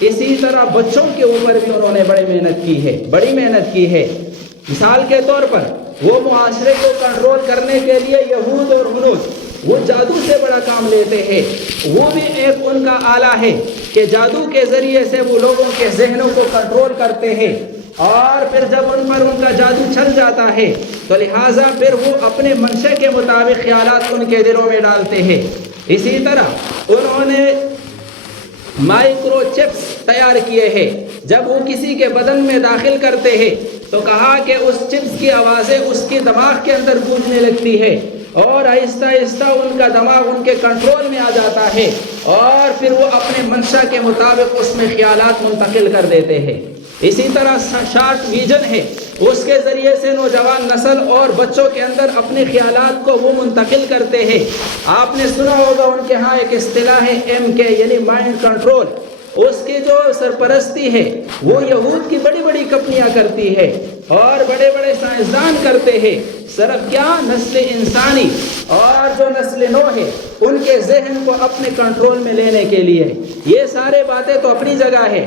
اسی طرح بچوں کے اوپر بھی انہوں نے بڑی محنت کی ہے. مثال کے طور پر وہ معاشرے کو کنٹرول کرنے کے لیے یہود اور ہنود وہ جادو سے بڑا کام لیتے ہیں. وہ بھی ایک ان کا آلہ ہے کہ جادو کے ذریعے سے وہ لوگوں کے ذہنوں کو کنٹرول کرتے ہیں، اور پھر جب ان پر ان کا جادو چل جاتا ہے تو لہٰذا پھر وہ اپنے منشے کے مطابق خیالات ان کے دلوں میں ڈالتے ہیں. اسی طرح انہوں نے مائکرو چپس تیار کیے ہیں. جب وہ کسی کے بدن میں داخل کرتے ہیں تو کہا کہ اس چپس کی آوازیں اس کے دماغ کے اندر گونجنے لگتی ہے، اور آہستہ آہستہ ان کا دماغ ان کے کنٹرول میں آ جاتا ہے، اور پھر وہ اپنے منشا کے مطابق اس میں خیالات منتقل کر دیتے ہیں. اسی طرح شارٹ ویژن ہے، اس کے ذریعے سے نوجوان نسل اور بچوں کے اندر اپنے خیالات کو وہ منتقل کرتے ہیں. آپ نے سنا ہوگا ان کے ہاں ایک اصطلاح ہے MK یعنی مائنڈ کنٹرول. اس کی جو سرپرستی ہے وہ یہود کی بڑی بڑی کمپنیاں کرتی ہے اور بڑے بڑے سائنسدان کرتے ہیں. صرف کیا نسل انسانی اور جو نسل نو ہے ان کے ذہن کو اپنے کنٹرول میں لینے کے لیے. یہ سارے باتیں تو اپنی جگہ ہے.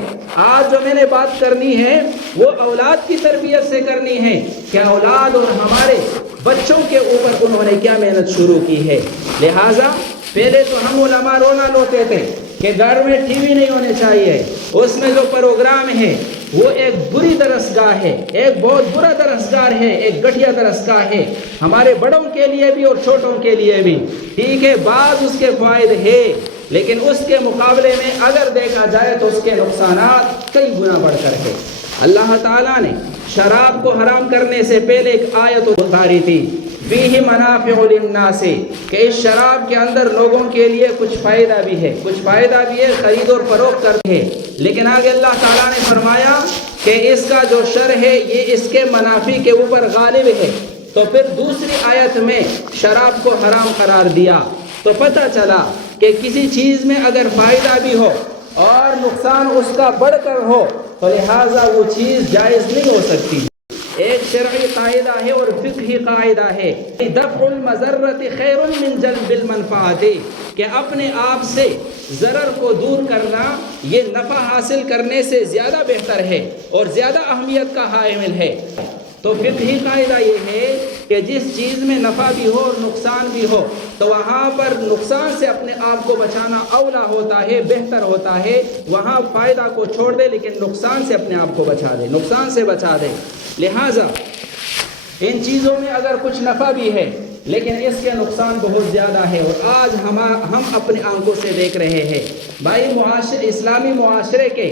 آج جو میں نے بات کرنی ہے وہ اولاد کی تربیت سے کرنی ہے کہ اولاد اور ہمارے بچوں کے اوپر انہوں نے کیا محنت شروع کی ہے. لہٰذا پہلے تو ہم علماء رونا لوتے تھے کہ گھر میں ٹی وی نہیں ہونے چاہیے، اس میں جو پروگرام ہے وہ ایک بری درسگاہ ہے، ایک بہت برا درسگاہ ہے، ایک گھٹیا درسگاہ ہے ہمارے بڑوں کے لیے بھی اور چھوٹوں کے لیے بھی. ٹھیک ہے، بعض اس کے فائدے ہیں، لیکن اس کے مقابلے میں اگر دیکھا جائے تو اس کے نقصانات کئی گنا بڑھ کر ہے. اللہ تعالیٰ نے شراب کو حرام کرنے سے پہلے ایک آیت اتاری تھی، فیہ منافع للناس، کہ اس شراب کے اندر لوگوں کے لیے کچھ فائدہ بھی ہے، خرید اور فروخت کرتے ہیں. لیکن آگے اللہ تعالیٰ نے فرمایا کہ اس کا جو شر ہے یہ اس کے منافع کے اوپر غالب ہے. تو پھر دوسری آیت میں شراب کو حرام قرار دیا. تو پتہ چلا کہ کسی چیز میں اگر فائدہ بھی ہو اور نقصان اس کا بڑھ کر ہو تو لہٰذا وہ چیز جائز نہیں ہو سکتی. ایک شرعی قاعدہ ہے اور فقہی قاعدہ ہے، دفع المضرۃ خیر من جلب المنفعۃ، کہ اپنے آپ سے ضرر کو دور کرنا یہ نفع حاصل کرنے سے زیادہ بہتر ہے اور زیادہ اہمیت کا حامل ہے. تو فقہی قاعدہ یہ ہے کہ جس چیز میں نفع بھی ہو اور نقصان بھی ہو تو وہاں پر نقصان سے اپنے آپ کو بچانا اولا ہوتا ہے، بہتر ہوتا ہے. وہاں فائدہ کو چھوڑ دے لیکن نقصان سے اپنے آپ کو بچا دے، نقصان سے بچا دے. لہٰذا ان چیزوں میں اگر کچھ نفع بھی ہے لیکن اس کے نقصان بہت زیادہ ہے، اور آج ہم اپنے آنکھوں سے دیکھ رہے ہیں. بھائی اسلامی معاشرے کے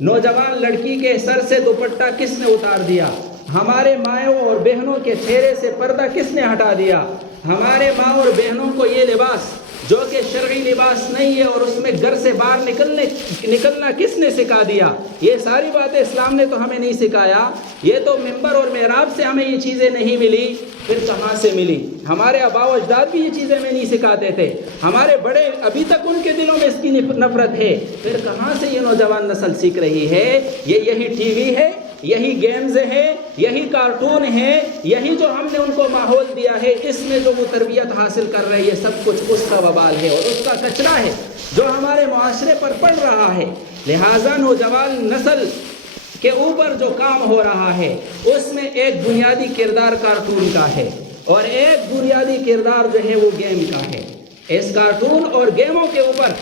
نوجوان لڑکی کے سر سے دوپٹہ کس نے اتار دیا؟ ہمارے مائوں اور بہنوں کے چہرے سے پردہ کس نے ہٹا دیا؟ ہمارے ماں اور بہنوں کو یہ لباس جو کہ شرعی لباس نہیں ہے اور اس میں گھر سے باہر نکلنا کس نے سکھا دیا؟ یہ ساری باتیں اسلام نے تو ہمیں نہیں سکھایا. یہ تو منبر اور محراب سے ہمیں یہ چیزیں نہیں ملی، پھر کہاں سے ملی؟ ہمارے آباء و اجداد بھی یہ چیزیں ہمیں نہیں سکھاتے تھے، ہمارے بڑے ابھی تک ان کے دلوں میں اس کی نفرت ہے. پھر کہاں سے یہ نوجوان نسل سیکھ رہی ہے؟ یہی ٹی وی ہے، یہی گیمز ہے، یہی کارٹون ہے، یہی جو ہم نے ان کو ماحول دیا ہے، اس میں جو وہ تربیت حاصل کر رہی ہے سب کچھ اس کا وبال ہے اور اس کا کچرا ہے جو ہمارے معاشرے پر پڑ رہا ہے. لہٰذا نوجوان نسل کے اوپر جو کام ہو رہا ہے اس میں ایک بنیادی کردار کارٹون کا ہے اور ایک بنیادی کردار جو ہے وہ گیم کا ہے. اس کارٹون اور گیموں کے اوپر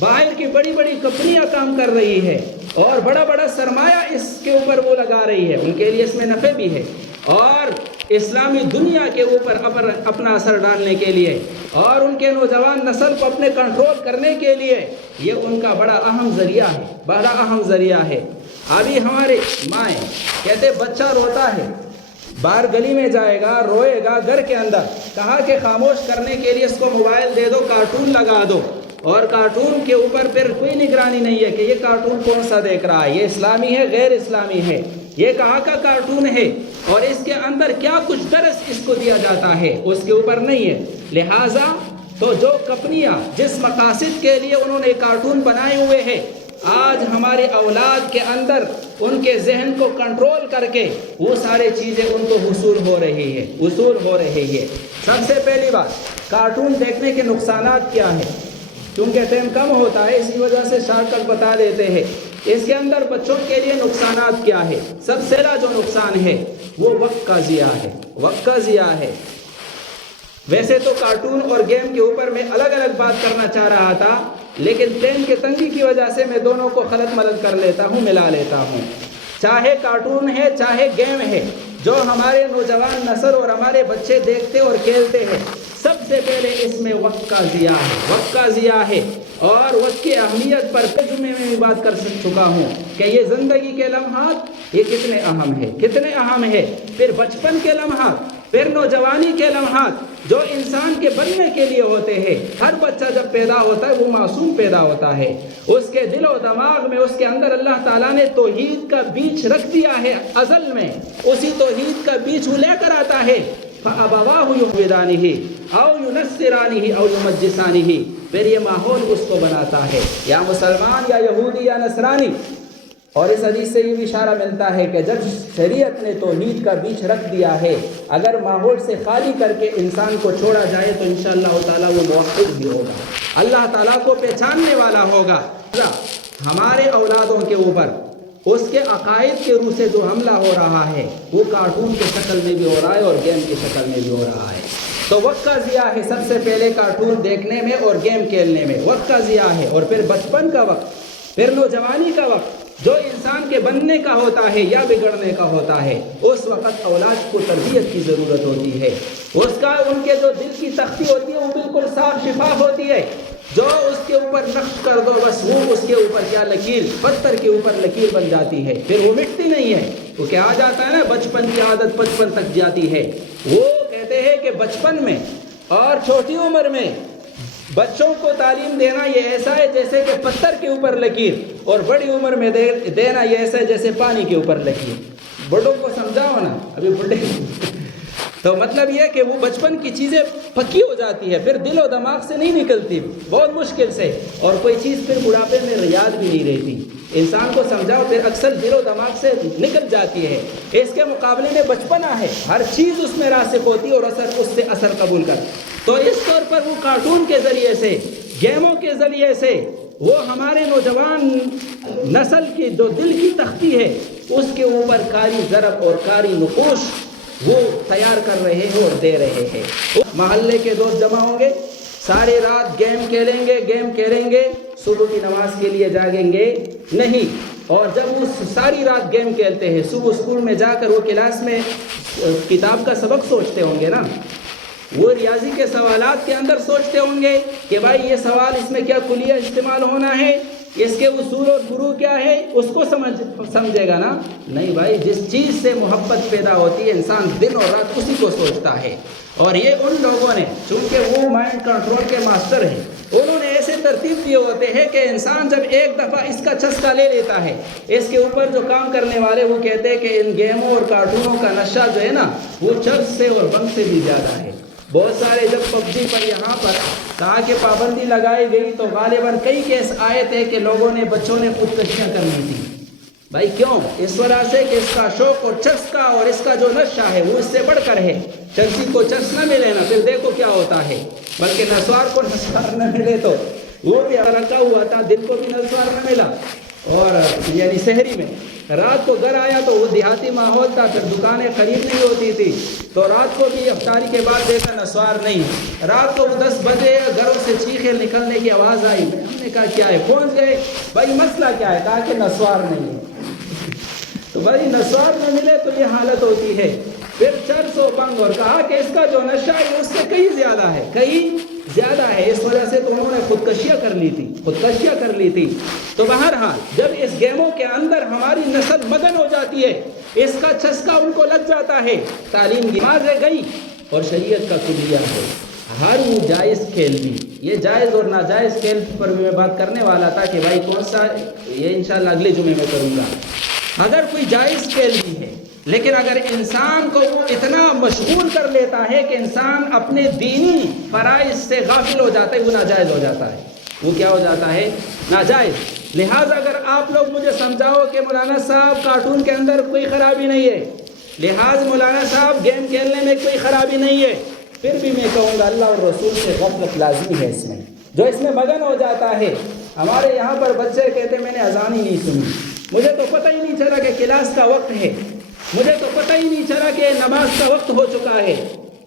باہر کی بڑی بڑی کمپنیاں کام کر رہی ہے اور بڑا بڑا سرمایہ اس کے اوپر وہ لگا رہی ہے، ان کے لیے اس میں نفع بھی ہے، اور اسلامی دنیا کے اوپر اپنا اثر ڈالنے کے لیے اور ان کے نوجوان نسل کو اپنے کنٹرول کرنے کے لیے یہ ان کا بڑا اہم ذریعہ ہے. ابھی ہمارے مائیں کہتے بچہ روتا ہے، باہر گلی میں جائے گا، روئے گا، گھر کے اندر کہا کہ خاموش کرنے کے لیے اس کو موبائل دے دو، کارٹون لگا دو، اور کارٹون کے اوپر پھر کوئی نگرانی نہیں ہے کہ یہ کارٹون کون سا دیکھ رہا ہے، یہ اسلامی ہے غیر اسلامی ہے، یہ کہاں کا کارٹون ہے اور اس کے اندر کیا کچھ درس اس کو دیا جاتا ہے اس کے اوپر نہیں ہے. لہٰذا تو جو کمپنیاں جس مقاصد کے لیے انہوں نے کارٹون بنائے ہوئے ہیں آج ہماری اولاد کے اندر ان کے ذہن کو کنٹرول کر کے وہ سارے چیزیں ان کو وصول ہو رہی ہے. سب سے پہلی بات کارٹون دیکھنے کے نقصانات کیا ہیں، کیونکہ ٹائم کم ہوتا ہے اسی وجہ سے شارٹ کٹ بتا دیتے ہیں. اس کے اندر بچوں کے لیے نقصانات کیا ہے؟ سب سے بڑا جو نقصان ہے وہ وقت کا ضیاع ہے، وقت کا ضیاع ہے۔ ویسے تو کارٹون اور گیم کے اوپر میں الگ الگ بات کرنا چاہ رہا تھا، لیکن ٹائم کی تنگی کی وجہ سے میں دونوں کو خلط ملط کر لیتا ہوں، ملا لیتا ہوں۔ چاہے کارٹون ہے چاہے گیم ہے، جو ہمارے نوجوان نسل اور ہمارے بچے دیکھتے اور کھیلتے ہیں، سب سے پہلے اس میں وقت کا ضیاع ہے، وقت کا ضیاع ہے۔ اور وقت کی اہمیت پر جمعے میں بھی بات کر چکا ہوں کہ یہ زندگی کے لمحات یہ کتنے اہم ہے، کتنے اہم ہے۔ پھر بچپن کے لمحات، پھر نوجوانی کے لمحات جو انسان کے بننے کے لیے ہوتے ہیں۔ ہر بچہ جب پیدا ہوتا ہے وہ معصوم پیدا ہوتا ہے، اس کے دل و دماغ میں، اس کے اندر اللہ تعالیٰ نے توحید کا بیج رکھ دیا ہے ازل میں، اسی توحید کا بیج وہ لے کر آتا ہے۔ فَأَبَوَاهُ يُهْوِدَانِهِ أَوْ يُنَصِّرَانِهِ أَوْ يُمَجِّسَانِهِ، پھر یہ ماحول اس کو بناتا ہے، یا مسلمان یا یہودی یا نصرانی۔ اور اس حدیث سے یہ بھی اشارہ ملتا ہے کہ جب شریعت نے توحید کا بیج رکھ دیا ہے، اگر ماحول سے خالی کر کے انسان کو چھوڑا جائے تو انشاءاللہ تعالیٰ وہ موحد بھی ہوگا، اللہ تعالیٰ کو پہچاننے والا ہوگا۔ ہمارے اولادوں کے اوپر اس کے عقائد کے روح سے جو حملہ ہو رہا ہے وہ کارٹون کی شکل میں بھی ہو رہا ہے اور گیم کی شکل میں بھی ہو رہا ہے۔ تو وقت کا ضیاع ہے سب سے پہلے کارٹون دیکھنے میں اور گیم کھیلنے میں، وقت کا ضیاع ہے۔ اور پھر بچپن کا وقت، پھر نوجوانی کا وقت جو انسان کے بننے کا ہوتا ہے یا بگڑنے کا ہوتا ہے، اس وقت اولاد کو تربیت کی ضرورت ہوتی ہے۔ اس کا ان کے جو دل کی تختی ہوتی ہے وہ بالکل صاف شفاف ہوتی ہے، جو اس کے اوپر نقش کر دو بس وہ اس کے اوپر کیا لکیر، پتھر کے اوپر لکیر بن جاتی ہے، پھر وہ مٹتی نہیں ہے۔ وہ کیا جاتا ہے نا، بچپن کی عادت بچپن تک جاتی ہے۔ وہ کہتے ہیں کہ بچپن میں اور چھوٹی عمر میں بچوں کو تعلیم دینا یہ ایسا ہے جیسے کہ پتھر کے اوپر لکیر، اور بڑی عمر میں دینا یہ ایسا ہے جیسے پانی کے اوپر لکیر۔ بڑوں کو سمجھاؤ نا، ابھی بڑے تو مطلب یہ کہ وہ بچپن کی چیزیں پکی ہو جاتی ہے، پھر دل و دماغ سے نہیں نکلتی، بہت مشکل سے، اور کوئی چیز پھر بڑھاپے میں یاد بھی نہیں رہتی۔ انسان کو سمجھاؤ پھر اکثر دل و دماغ سے نکل جاتی ہے۔ اس کے مقابلے میں بچپنا ہے، ہر چیز اس میں راسخ ہوتی ہے اور اس سے اثر قبول کر۔ تو اس طور پر وہ کارٹون کے ذریعے سے، گیموں کے ذریعے سے وہ ہمارے نوجوان نسل کی جو دل کی تختی ہے اس کے اوپر کاری ضرب اور کاری نقوش وہ تیار کر رہے ہیں اور دے رہے ہیں۔ محلے کے دوست جمع ہوں گے، ساری رات گیم کھیلیں گے، صبح کی نماز کے لیے جاگیں گے نہیں۔ اور جب وہ ساری رات گیم کھیلتے ہیں، صبح اسکول میں جا کر وہ کلاس میں کتاب کا سبق سوچتے ہوں گے نا، وہ ریاضی کے سوالات کے اندر سوچتے ہوں گے کہ بھائی یہ سوال اس میں کیا کلیہ استعمال ہونا ہے، اس کے اصول اور فروع کیا ہے، اس کو سمجھے گا نا؟ نہیں بھائی، جس چیز سے محبت پیدا ہوتی ہے انسان دن اور رات اسی کو سوچتا ہے۔ اور یہ ان لوگوں نے، چونکہ وہ مائنڈ کنٹرول کے ماسٹر ہیں، انہوں نے ایسے ترتیب دیے ہوتے ہیں کہ انسان جب ایک دفعہ اس کا چسکا لے لیتا ہے، اس کے اوپر جو کام کرنے والے وہ کہتے ہیں کہ ان گیموں اور کارٹونوں کا نشہ جو ہے نا وہ چرس سے اور بنگ سے بھی زیادہ ہے۔ بہت سارے جب PUBG پر یہاں پر کہا کہ پابندی لگائی گئی تو غالباً کئی کیس آئے تھے کہ لوگوں نے، بچوں نے خودکشیاں کرنی تھی۔ بھائی کیوں؟ اس وجہ سے کہ اس کا شوق اور چسکا اور اس کا جو نشہ ہے وہ اس سے بڑھ کر ہے۔ چرسی کو چرس نہ ملے نا پھر دیکھو کیا ہوتا ہے، بلکہ نسوار کو نسوار نہ ملے تو وہ بھی رکھا ہوا تھا، دن کو بھی نسوار نہ ملا، اور یعنی شہری میں رات کو گھر آیا تو وہ دیہاتی ماحول تھا، پھر دکانیں خرید نہیں ہوتی تھی، تو رات کو بھی افطاری کے بعد دیکھا نسوار نہیں۔ رات کو 10 بجے گھروں سے چیخیں نکلنے کی آواز آئی، ہم نے کہا کیا ہے، پہنچ گئے بھائی مسئلہ کیا ہے، کہا کہ نسوار نہیں ہے۔ تو بھائی نسوار نہ ملے تو یہ حالت ہوتی ہے۔ پھر چرس و بنگ، اور کہا کہ اس کا جو نشہ ہے اس سے کہیں زیادہ ہے، کہیں زیادہ ہے، اس وجہ سے تو انہوں نے خودکشیاں کر لی تھی۔ تو بہرحال جب اس گیموں کے اندر ہماری نسل مگن ہو جاتی ہے، اس کا چسکا ان کو لگ جاتا ہے، تعلیم کی نمازیں گئی اور شریعت کا کلیہ ہے۔ ہر وہ جائز کھیل بھی، یہ جائز اور ناجائز کھیل پر بھی میں بات کرنے والا تھا کہ بھائی کون سا، یہ انشاءاللہ اگلے جمعے میں کروں گا۔ اگر کوئی جائز کھیل بھی ہے، لیکن اگر انسان کو وہ اتنا مشغول کر لیتا ہے کہ انسان اپنے دینی فرائض سے غافل ہو جاتا ہے، وہ ناجائز ہو جاتا ہے۔ وہ کیا ہو جاتا ہے؟ ناجائز۔ لہٰذا اگر آپ لوگ مجھے سمجھاؤ کہ مولانا صاحب کارٹون کے اندر کوئی خرابی نہیں ہے، لہٰذا مولانا صاحب گیم کھیلنے میں کوئی خرابی نہیں ہے، پھر بھی میں کہوں گا اللہ اور رسول سے غفلت لازمی ہے اس میں۔ جو اس میں مگن ہو جاتا ہے. ہمارے یہاں پر بچے کہتے میں نے اذان ہی نہیں سنی, مجھے تو پتہ ہی نہیں چلا کہ کلاس کا وقت ہے, مجھے تو پتہ ہی نہیں چلا کہ نماز کا وقت ہو چکا ہے.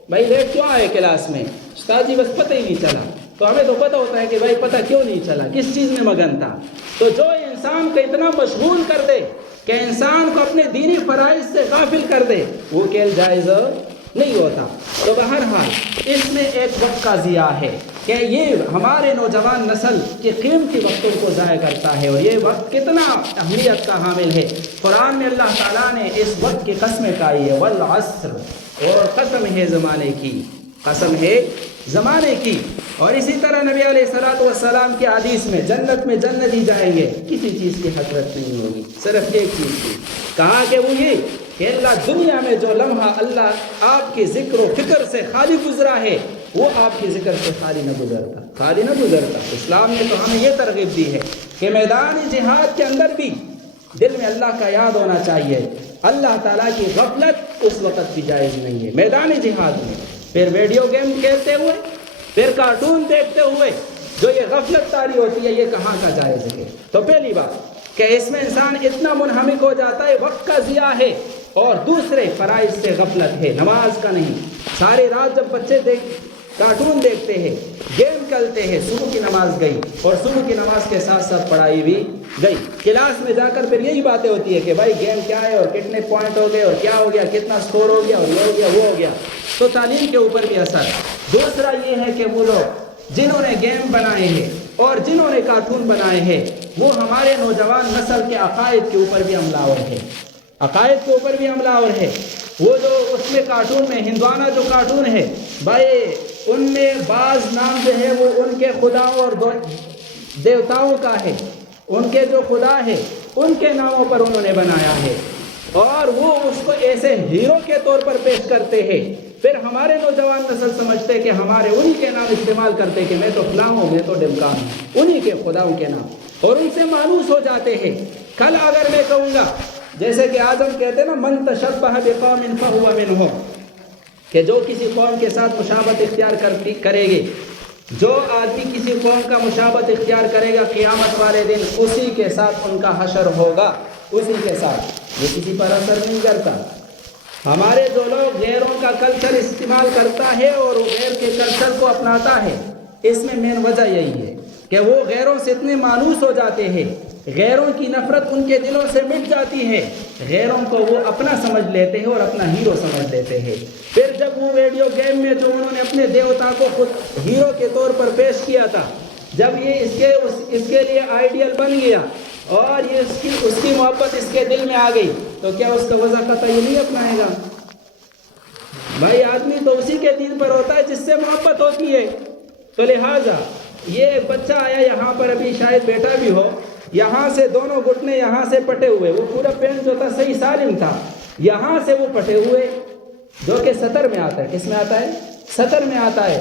بھائی لیٹ کیوں آئے کلاس میں؟ استاد جی بس پتہ ہی نہیں چلا. تو ہمیں تو پتہ ہوتا ہے کہ بھائی پتہ کیوں نہیں چلا, کس چیز میں مگن تھا. تو جو انسان کو اتنا مشغول کر دے کہ انسان کو اپنے دینی فرائض سے غافل کر دے, وہ کھیل جائز نہیں ہوتا. تو بہرحال اس میں ایک وقت کا ضیاع ہے کہ یہ ہمارے نوجوان نسل کے قیمتی وقتوں کو ضائع کرتا ہے, اور یہ وقت کتنا اہمیت کا حامل ہے. قرآن میں اللہ تعالیٰ نے اس وقت کی قسمیں کھائی ہے, والعصر, اور قسم ہے زمانے کی, قسم ہے زمانے کی. اور اسی طرح نبی علیہ الصلوۃ والسلام کی حدیث میں جنت میں جنتی جائیں گے, کسی چیز کی حسرت نہیں ہوگی, صرف ایک چیز کی. کہا کہ وہ یہ کہ اللہ دنیا میں جو لمحہ اللہ آپ کی ذکر و فکر سے خالی گزرا ہے, وہ آپ کی ذکر سے خالی نہ گزرتا. اسلام نے تو ہمیں یہ ترغیب دی ہے کہ میدان جہاد کے اندر بھی دل میں اللہ کا یاد ہونا چاہیے. اللہ تعالیٰ کی غفلت اس وقت بھی جائز نہیں ہے میدان جہاد میں. پھر ویڈیو گیم کھیلتے ہوئے, پھر کارٹون دیکھتے ہوئے جو یہ غفلت طاری ہوتی ہے, یہ کہاں کا جائز ہے؟ تو پہلی بات کہ اس میں انسان اتنا منہمک ہو جاتا ہے, وقت کا ضیاع ہے, اور دوسرے فرائض سے غفلت ہے, نماز کا نہیں. ساری رات جب بچے کارٹون دیکھتے ہیں, گیم کھیلتے ہیں, صبح کی نماز گئی, اور صبح کی نماز کے ساتھ ساتھ پڑھائی بھی گئی. کلاس میں جا کر پھر یہی باتیں ہوتی ہے کہ بھائی گیم کیا ہے, اور کتنے پوائنٹ ہو گئے, اور کیا ہو گیا, کتنا سکور ہو گیا, اور یہ ہو گیا, وہ ہو گیا. تو تعلیم کے اوپر بھی اثر. دوسرا یہ ہے کہ وہ لوگ جنہوں نے گیم بنائے ہیں اور جنہوں نے کارٹون بنائے ہیں, وہ ہمارے نوجوان نسل کے عقائد کے اوپر بھی حملہ آور ہے. وہ جو اس میں کارٹون میں ہندوانہ جو کارٹون ہے, بھائی ان میں بعض نام جو ہے وہ ان کے خداؤں اور دیوتاؤں کا ہے, ان کے جو خدا ہے ان کے ناموں پر انہوں نے بنایا ہے, اور وہ اس کو ایسے ہیرو کے طور پر پیش کرتے ہیں. پھر ہمارے نوجوان نسل سمجھتے کہ ہمارے انہی کے نام استعمال کرتے کہ میں تو فلاں ہوں, میں تو ڈمکان ہوں, انہی کے خداؤں کے نام, اور ان سے مانوس ہو جاتے ہیں. کل اگر میں کہوں گا, جیسے کہ آج ہم کہتے ہیں نا, من تشبہ بقوم فہو منہم, کہ جو کسی قوم کے ساتھ مشابہت اختیار کرے گی, جو آدمی کسی قوم کا مشابہت اختیار کرے گا, قیامت والے دن اسی کے ساتھ ان کا حشر ہوگا, اسی کے ساتھ. یہ کسی پر اثر نہیں کرتا. ہمارے جو لوگ غیروں کا کلچر استعمال کرتا ہے اور وہ غیر کے کلچر کو اپناتا ہے, اس میں مین وجہ یہی ہے کہ وہ غیروں سے اتنے مانوس ہو جاتے ہیں, غیروں کی نفرت ان کے دلوں سے مٹ جاتی ہے, غیروں کو وہ اپنا سمجھ لیتے ہیں اور اپنا ہیرو سمجھ لیتے ہیں. پھر جب وہ ویڈیو گیم میں جو انہوں نے اپنے دیوتا کو خود ہیرو کے طور پر پیش کیا تھا, جب یہ اس کے لیے آئیڈیل بن گیا اور یہ اس کی محبت اس کے دل میں آ گئی, تو کیا اس کا وضع قطع یہ نہیں اپنائے گا؟ بھائی آدمی تو اسی کے دین پر ہوتا ہے جس سے محبت ہوتی ہے. تو لہٰذا یہ ایک بچہ آیا یہاں پر, ابھی شاید بیٹا بھی ہو, یہاں سے دونوں گھٹنے یہاں سے پٹے ہوئے, وہ پورا پینٹ جو تھا صحیح سالم تھا, یہاں سے وہ پٹے ہوئے, جو کہ سطر میں آتا ہے. کس میں آتا ہے؟ سطر میں آتا ہے.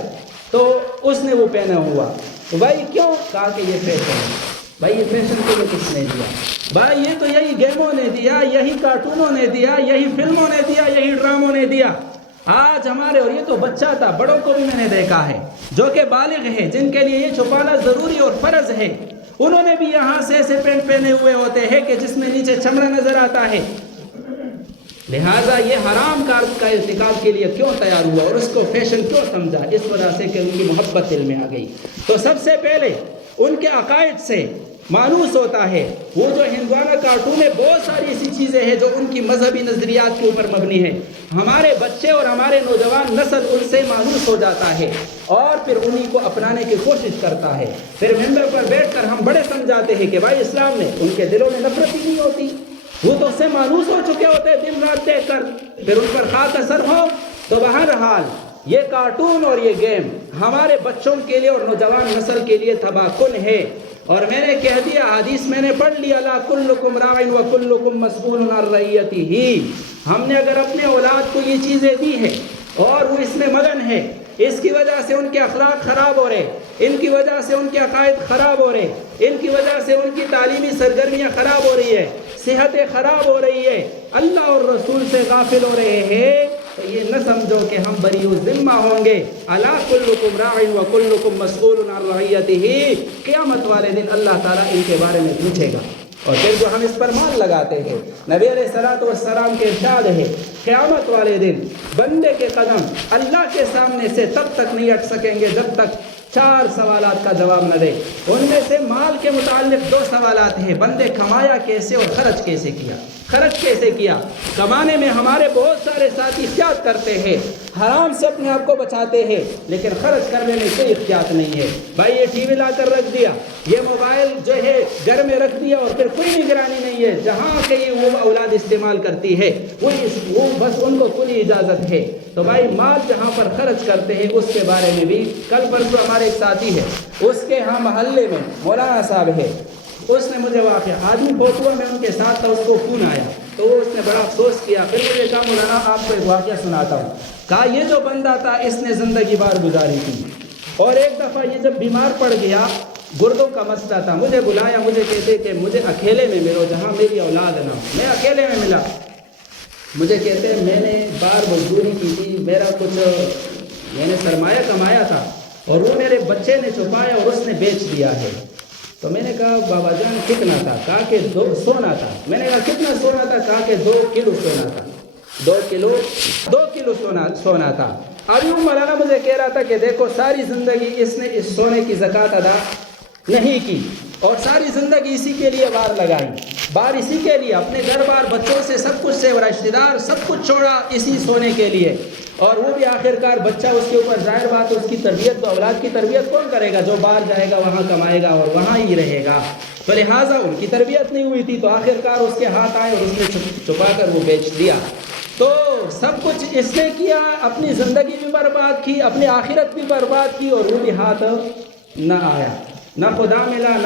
تو اس نے وہ پہنا ہوا. بھائی کیوں؟ کہا کہ یہ فیشن ہے. بھائی یہ فیشن کو کس نے دیا؟ بھائی یہ تو یہی گیموں نے دیا, یہی کارٹونوں نے دیا, یہی فلموں نے دیا, یہی ڈراموں نے دیا. آج ہمارے, اور یہ تو بچہ تھا, بڑوں کو بھی میں نے دیکھا ہے جو کہ بالغ ہیں, جن کے لیے یہ چھپانا ضروری اور فرض ہے, انہوں نے بھی یہاں سے ایسے پینٹ پہنے ہوئے ہوتے ہیں کہ جس میں نیچے چمڑا نظر آتا ہے. لہٰذا یہ حرام کار کا ارتکاب کے لیے کیوں تیار ہوا اور اس کو فیشن کیوں سمجھا؟ اس وجہ سے کہ ان کی محبت دل میں آ گئی. تو سب سے پہلے ان کے عقائد سے مانوس ہوتا ہے. وہ جو ہندوانہ کارٹون میں بہت ساری ایسی چیزیں ہیں جو ان کی مذہبی نظریات کے اوپر مبنی ہے. ہمارے بچے اور ہمارے نوجوان نسل ان سے مانوس ہو جاتا ہے اور پھر انہی کو اپنانے کی کوشش کرتا ہے. پھر ممبر پر بیٹھ کر ہم بڑے سمجھاتے ہیں کہ بھائی اسلام نے, ان کے دلوں میں نفرت ہی نہیں ہوتی, وہ تو اس سے مانوس ہو چکے ہوتے ہیں دن رات دیکھ کر, پھر ان پر خاک اثر ہو. تو بہرحال یہ کارٹون اور یہ گیم ہمارے بچوں کے لیے اور نوجوان نسل کے لیے تباہ کن ہے. اور میں نے کہہ دیا, حدیث میں نے پڑھ لیا, لا کلکم راع وکلکم مسئول عن رعیتہ. ہم نے اگر اپنے اولاد کو یہ چیزیں دی ہیں اور وہ اس میں مگن ہے, اس کی وجہ سے ان کے اخلاق خراب ہو رہے, ان کی وجہ سے ان کے عقائد خراب ہو رہے, ان کی وجہ سے ان کی تعلیمی سرگرمیاں خراب ہو رہی ہے, صحتیں خراب ہو رہی ہے, اللہ اور رسول سے غافل ہو رہے ہیں, تو یہ نہ سمجھو کہ ہم بری ذمہ ہوں گے. الا کلکم راع و کلکم مسئول عن رعیتہ. قیامت والے دن اللہ تعالیٰ ان کے بارے میں پوچھے گا. اور پھر جو ہم اس پر مان لگاتے ہیں، نبی علیہ الصلوۃ والسلام کے ارشاد ہے قیامت والے دن بندے کے قدم اللہ کے سامنے سے تب تک نہیں ہٹ سکیں گے جب تک 4 سوالات کا جواب نہ دے. ان میں سے مال کے متعلق 2 سوالات ہیں. بندے کمایا کیسے اور خرچ کیسے کیا؟ خرچ کیسے کیا؟ کمانے میں ہمارے بہت سارے ساتھی احتیاط کرتے ہیں، حرام سے اپنے آپ کو بچاتے ہیں، لیکن خرچ کرنے میں کوئی احتیاط نہیں ہے. بھائی یہ ٹی وی لا کر رکھ دیا، یہ موبائل جو ہے گھر میں رکھ دیا اور پھر کوئی نگرانی نہیں ہے. جہاں کہیں وہ اولاد استعمال کرتی ہے وہ بس ان کو کلی اجازت ہے. تو بھائی مال جہاں پر خرچ کرتے ہیں اس کے بارے میں بھی کل پرسوں ہمارے ایک ساتھی ہے، اس کے ہاں محلے میں مولانا صاحب ہے، اس نے مجھے واقعہ آدمی فوٹو میں ان کے ساتھ تھا، اس کو فون آیا تو اس نے بڑا افسوس کیا. پھر مجھے کہا مولانا آپ کو ایک واقعہ سناتا ہوں. کہا یہ جو بندہ تھا اس نے زندگی بار گزاری تھی، اور ایک دفعہ یہ جب بیمار پڑ گیا، گردوں کا مسئلہ تھا، مجھے بلایا، مجھے کہتے کہ مجھے اکیلے میں ملو جہاں میری اولاد نہ ہو. میں اکیلے میں ملا، مجھے کہتے ہیں میں نے بار مزدوری کی تھی، میرا کچھ میں نے سرمایہ کمایا تھا اور وہ میرے بچے نے چھپایا اور اس نے بیچ دیا ہے. تو میں نے کہا بابا جان کتنا تھا؟ کہا کہ 2 سونا تھا. میں نے کہا کتنا سونا تھا؟ کہا کہ 2 کلو سونا تھا. 2 کلو سونا تھا. ابھی وہ مولانا مجھے کہہ رہا تھا کہ دیکھو ساری زندگی اس نے اس سونے کی زکوٰۃ ادا نہیں کی اور ساری زندگی اسی کے لیے بار لگائی، بار اسی کے لیے، اپنے گھر بار بچوں سے سب کچھ سے رشتہ دار سب کچھ چھوڑا اسی سونے کے لیے. اور وہ بھی آخرکار بچہ اس کے اوپر ظاہر بات ہے اس کی تربیت تو اولاد کی تربیت کون کرے گا؟ جو باہر جائے گا وہاں کمائے گا اور وہاں ہی رہے گا. تو لہٰذا ان کی تربیت نہیں ہوئی تھی تو آخرکار اس کے ہاتھ آئے اور اس نے چھپا کر وہ بیچ دیا. تو سب کچھ اس نے کیا، اپنی زندگی بھی برباد کی، اپنی آخرت بھی برباد کی، اور وہ بھی ہاتھ نہ آیا. نہ خدا ملا،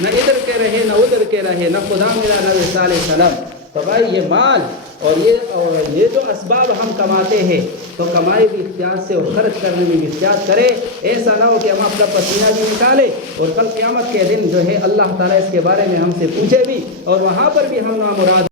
نہ ادھر کے رہے نہ ادھر کے رہے، نہ خدا ملا نہ رسالہ سلام. تو بھائی یہ مال اور یہ جو اسباب ہم کماتے ہیں تو کمائی بھی احتیاط سے اور خرچ کرنے میں بھی احتیاط کرے. ایسا نہ ہو کہ ہم اپنا پسینہ بھی نکالے اور کل قیامت کے دن جو ہے اللہ تعالیٰ اس کے بارے میں ہم سے پوچھے بھی اور وہاں پر بھی ہم نامراد